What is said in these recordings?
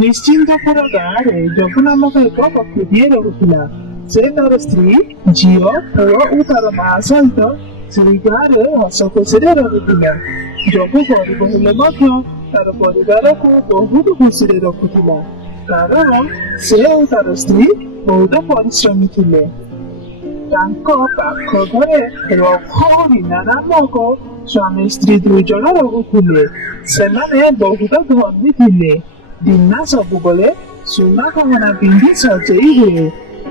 ନିଶ୍ଚିନ୍ତପୁର ଗାଁରେ ଯବୁ ନାମକ ଏକ ପକ୍ଷୀଟିଏ ରହୁଥିଲା। ସେ ତାର ସ୍ତ୍ରୀ, ଝିଅ, ପୁଅ ଓ ତାର ମା ସହିତ ସେଇ ଗାଁରେ ହସ ଖୁସିରେ ରହୁଥିଲା। ଯବୁ ଗରିବ ହେଲେ ମଧ୍ୟ ତାର ପରିବାରକୁ ବହୁତ ଖୁସିରେ ରଖୁଥିଲା, କାରଣ ସେ ଓ ତାର ସ୍ତ୍ରୀ ବହୁତ ପରିଶ୍ରମୀ ଥିଲେ। ତାଙ୍କ ପାଖ ଘରେ ରଘୁ ଓ ରୀନା ନାମକ ସ୍ୱାମୀ ସ୍ତ୍ରୀ 2 ଜଣ ରହୁଥିଲେ। ସେମାନେ ବହୁତ ଧନୀ ଥିଲେ। ରୀନା ସବୁବେଳେ ସୁନା ଗହଣା ପିନ୍ଧି ସଜେଇ ହୁଏ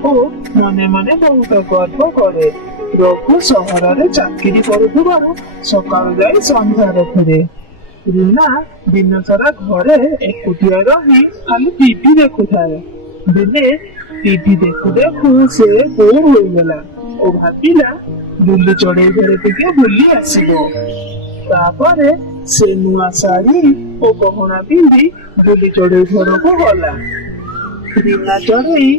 ଓ ମନେ ମନେ ବହୁତ ଗର୍ବ କରେ। ରଘୁ ସହରରେ ଚାକିରି କରୁଥିବାରୁ ସକାଳୁ ଯାଇ ସନ୍ଧ୍ୟାରେ ଫେରେ। ରୀନା ଦିନ ସାରା ଘରେ ଏକୁଟିଆ ରହି ଖାଲି ଟିଭି ଦେଖୁଥାଏ। ଦିନେ ଟିଭି ଦେଖୁ ଦେଖୁ ସେ ବୋର ହୋଇଗଲା ଓ ଭାବିଲା ବୁଲି ଚଢେଇ ଘରେ ଟିକେ ବୁଲି ଆସିବ। ତାପରେ ସେ ନୂଆ ଶାଢୀ ଓ ଗହଣା ପିନ୍ଧି ଜୁଲି ଚଢେଇ ଘରକୁ ଗଲା। ରୀନା ଚଢେଇ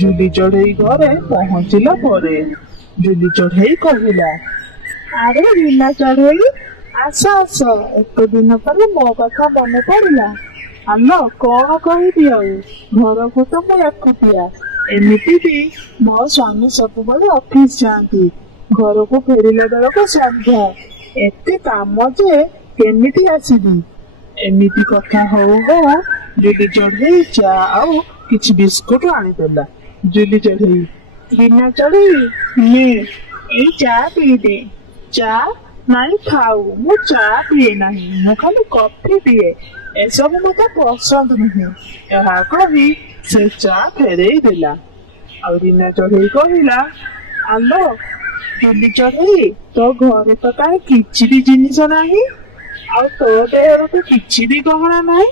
ଜୁଲି ଚଢେଇ ଘରେ ପହଞ୍ଚିଲା ପରେ ଜୁଲି ଚଢେଇ କହିଲା, ଆରେ ରୀନା ଚଢେଇ, ଆସ ଆସ, ଏତେ ଦିନ ପରେ ମୋ କଥା ମନେ ପଡିଲା। ଆଲୋ, କଣ କହିବି ଆଉ, ଘରକୁ ତ ମୁଁ ଏକୁଟିଆ। ଏମିତି ବି ମୋ ସ୍ୱାମୀ ସବୁବେଳେ ଅଫିସ ଯାଆନ୍ତି। ଘରକୁ ଫେରିଲା ବେଳକୁ ସନ୍ଧ୍ୟା। ଏତେ କାମ ଯେ କେମିତି ଆସିବି। ଏମିତି କଥା ହଉ ହଉ ଜୁଲି ଚଢେଇ ଚା ଆଉ କିଛି ବିସ୍କୁଟ ଆଣିଦେଲା। ଜୁଲି ଚଢେଇ, ରୀନା ଚଢେଇ, ନେ ଏଇ ଚା ପିଇଦେ। ଚା? ନାଇଁ ଥାଉ, ମୁଁ ଚା ପିଏ ନାହିଁ, ମୁଁ ଖାଲି କଫି ପିଏ। ଏସବୁ ମତେ ପସନ୍ଦ ନୁହେଁ। ଏହା କହି ସେ ଚା ଫେରେଇ ଦେଲା। ଆଉ ରୀନା ଚଢେଇ କହିଲା, ଆଲୋ ଜୁଲି ଚଢେଇ, ତୋ ଘରେ ତ କାହିଁ କିଛି ବି ଜିନିଷ ନାହିଁ, ଆଉ ତୋ ଦେହରେ ତ କିଛି ବି ଗହଣା ନାହିଁ।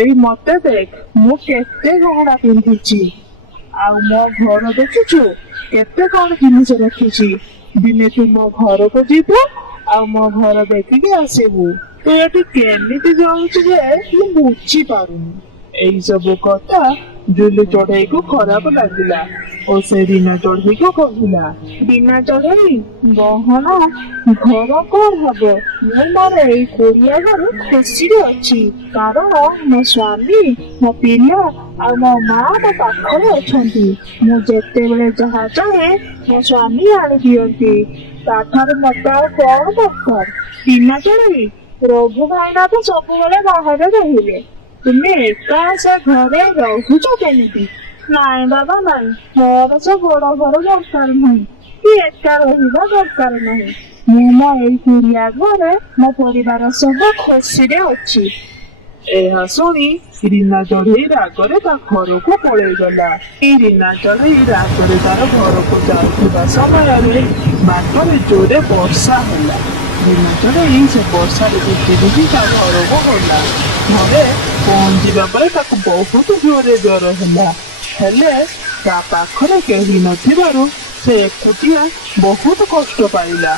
ଏଇ ମତେ ଦେଖ, ମୁଁ କେତେ ଗହଣା ପିନ୍ଧିଛି, ଆଉ ମୋ ଘର ଦେଖିଛୁ କେତେ କଣ ଜିନିଷ ରଖିଛି। ଦିନେ ତୁ ମୋ ଘରକୁ ଯିବୁ ଆଉ ମୋ ଘର ଦେଖିକି ଆସିବୁ। ତୁ ଏଠି କେମିତି ଯାଉଛୁ ଯେ ମୁଁ ବୁଝିପାରୁନି। ଏଇ ସବୁ କଥା ଜୁଲି ଚଢେଇକୁ ଖରାପ ଲାଗିଲା ଓ ସେ ରୀନା ଚଢେଇକୁ କହିଲା, ରୀନା ଚଢେଇ, ଗହଣା ଘର କଣ ହବ, ମୁଁ ମୋର ଏଇ କୋରିଆ ଘରେ ଖୁସିରେ ଅଛି, କାରଣ ମୋ ସ୍ୱାମୀ, ମୋ ପିଲା ଆଉ ମୋ ମା ମୋ ପାଖରେ ଅଛନ୍ତି। ମୁଁ ଯେତେବେଳେ ଯାହା ଚାହେଁ ମୋ ସ୍ୱାମୀ ଆଣିଦିଅନ୍ତି। ତାଠାରୁ ମତେ ଆଉ କଣ ଦରକାର। ରୀନା ଚଢେଇ, ରଘୁ ଭାଇନା ତ ସବୁବେଳେ ବାହାରେ ରହିଲେ, ତୁମେ ଏକା ସେ ଘରେ ରହୁଛ କେମିତି? ନାଇଁ ବାବା ନାଇଁ, ମୋର ସେ ବଡ ଘର ଦରକାର ନାହିଁ କି ଏକା ରହିବା ଦରକାର ନାହିଁ। ମୁଁ ମୋ ଏଇ କୁଡ଼ିଆ ଘରେ ମୋ ପରିବାର ସହ ଖୁସିରେ ଅଛି। ଏହା ଶୁଣି ରୀନା ଚଢେଇ ରାଗରେ ତା ଘରକୁ ପଳେଇଗଲା। ଏଇ ରୀନା ଚଢେଇ ରାଗରେ ତାର ଘରକୁ ଯାଉଥିବା ସମୟରେ ବାଟରେ ଜୋରେ ବର୍ଷା ହେଲା। ରୀନା ଚଢେଇ ସେ ବର୍ଷାରେ ଭିଜି ଭିଜି ତା ଘରକୁ ଗଲା। ଘରେ ପହଞ୍ଚିବା ପରେ ତାକୁ ବହୁତ ଜୋରେ ଜ୍ୱର ହେଲା। ହେଲେ ତା ପାଖରେ କେହି ନଥିବାରୁ ସେ ଏକୁଟିଆ ବହୁତ କଷ୍ଟ ପାଇଲା।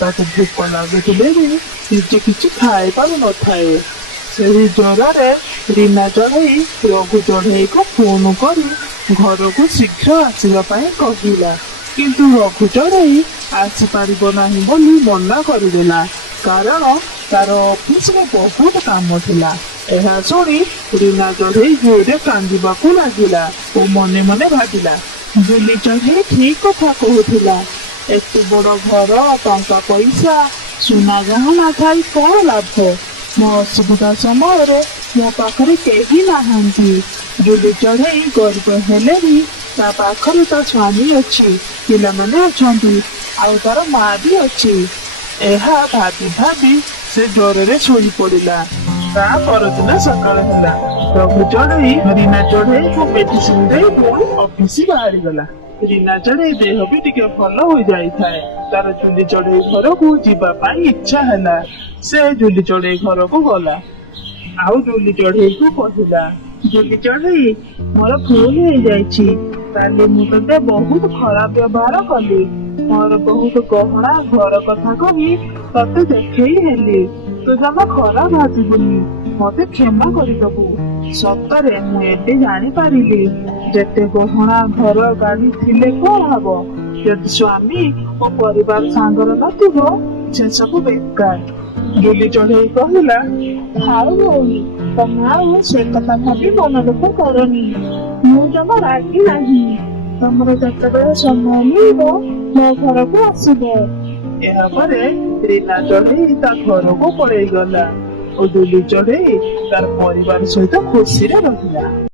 ତାକୁ ଭୋକ ଲାଗୁଥିଲେ ବି ନିଜେ କିଛି ଖାଇପାରୁନଥାଏ। ସେହି ଜ୍ୱରରେ ରୀନା ଚଢେଇ ରଘୁ ଚଢେଇକୁ ଫୋନ କରି ଘରକୁ ଶୀଘ୍ର ଆସିବା ପାଇଁ କହିଲା, କିନ୍ତୁ ରଘୁ ଚଢେଇ ଆସିପାରିବ ନାହିଁ ବୋଲି ମନା କରିଦେଲା, କାରଣ ତାର ଅଫିସରେ ବହୁତ କାମ ଥିଲା। ଏହା ଶୁଣି ରୀନା ଚଢେଇ ଜୋରେ କାନ୍ଦିବାକୁ ଲାଗିଲା ଓ ମନେ ମନେ ଭାବିଲା, ଜୁଲି ଚଢେଇ ଠିକ କଥା କହୁଥିଲା। ଏତେ ବଡ ଘର, ଟଙ୍କା ପଇସା, ସୁନା ଗହଣା ଥାଇ କଣ ଲାଭ? ମୋ ଅସୁବିଧା ସମୟରେ ମୋ ପାଖରେ କେହି ନାହାନ୍ତି। ଜୁଲି ଚଢେଇ ଗରିବ ହେଲେ ବି ତା ପାଖରେ ତା ସ୍ୱାମୀ ଅଛି, ପିଲାମାନେ ଅଛନ୍ତି, ଆଉ ତାର ମା ବି ଅଛି। ଏହା ଭାବି ଭାବି ସେ ଜ୍ୱରରେ ଶୋଇ ପଡିଲା। ତା ପରଦିନ ସକାଳ ହେଲା। ରଘୁ ଚଢେଇ ରୀନା ଚଢେଇକୁ ମେଡିସିନ ଦେଇ ପୁଣି ଅଫିସ ବାହାରିଗଲା। ରୀନା ଚଢେଇ ଦେହ ବି ଟିକେ ଭଲ ହୋଇଯାଇଥାଏ। ତାର ଜୁଲି ଚଢେଇ ଘରକୁ ଯିବା ପାଇଁ ଇଚ୍ଛା ହେଲା। ସେ ଜୁଲି ଚଢେଇ ଘରକୁ ଗଲା ଆଉ ଜୁଲି ଚଢେଇକୁ କହିଲା, ଜୁଲି ଚଢେଇ, ମୋର ଭୁଲ ହେଇଯାଇଛି। କାଲି ମୁଁ ତତେ ବହୁତ ଖରାପ ବ୍ୟବହାର କଲି। ମୋର ବହୁତ ଗହଣା ଘର କଥା କହି ତତେ ଦେଖେଇ ହେଲି। ତୁ ଜମା ଖରାପ ଭାବିବୁନି, ମତେ କ୍ଷମା କରିଦବୁ। ସତରେ ମୁଁ ଏବେ ଜାଣିପାରିଲି, ଯେତେ ଗହଣା ଘର ଗାଡି ଥିଲେ କଣ ହବ, ଯଦି ସ୍ୱାମୀ ଓ ପରିବାର ସାଙ୍ଗରେ ନଥିବ, ସେସବୁ ବେକାର। ଜୁଲି ଚଢେଇ କହିଲା, ଥାଉ ଭଉଣୀ, ତମେ ଆଉ ସେ କଥା ଭାବି ମନ ଦୁଃଖ କରନି। ମୁଁ ଜମା ରାଗି ନାହିଁ। ତମର ଯେତେବେଳେ ସମୟ ମିଳିବ ମୋ ଘରକୁ ଆସିବ। ଏହାପରେ ରୀନା ଚଢ଼େଇ ତା ଘରକୁ ପଳେଇ ଗଲା ଓ ଦୁଲି ଚଢ଼େଇ ତାର ପରିବାର ସହିତ ଖୁସିରେ ରହିଲା।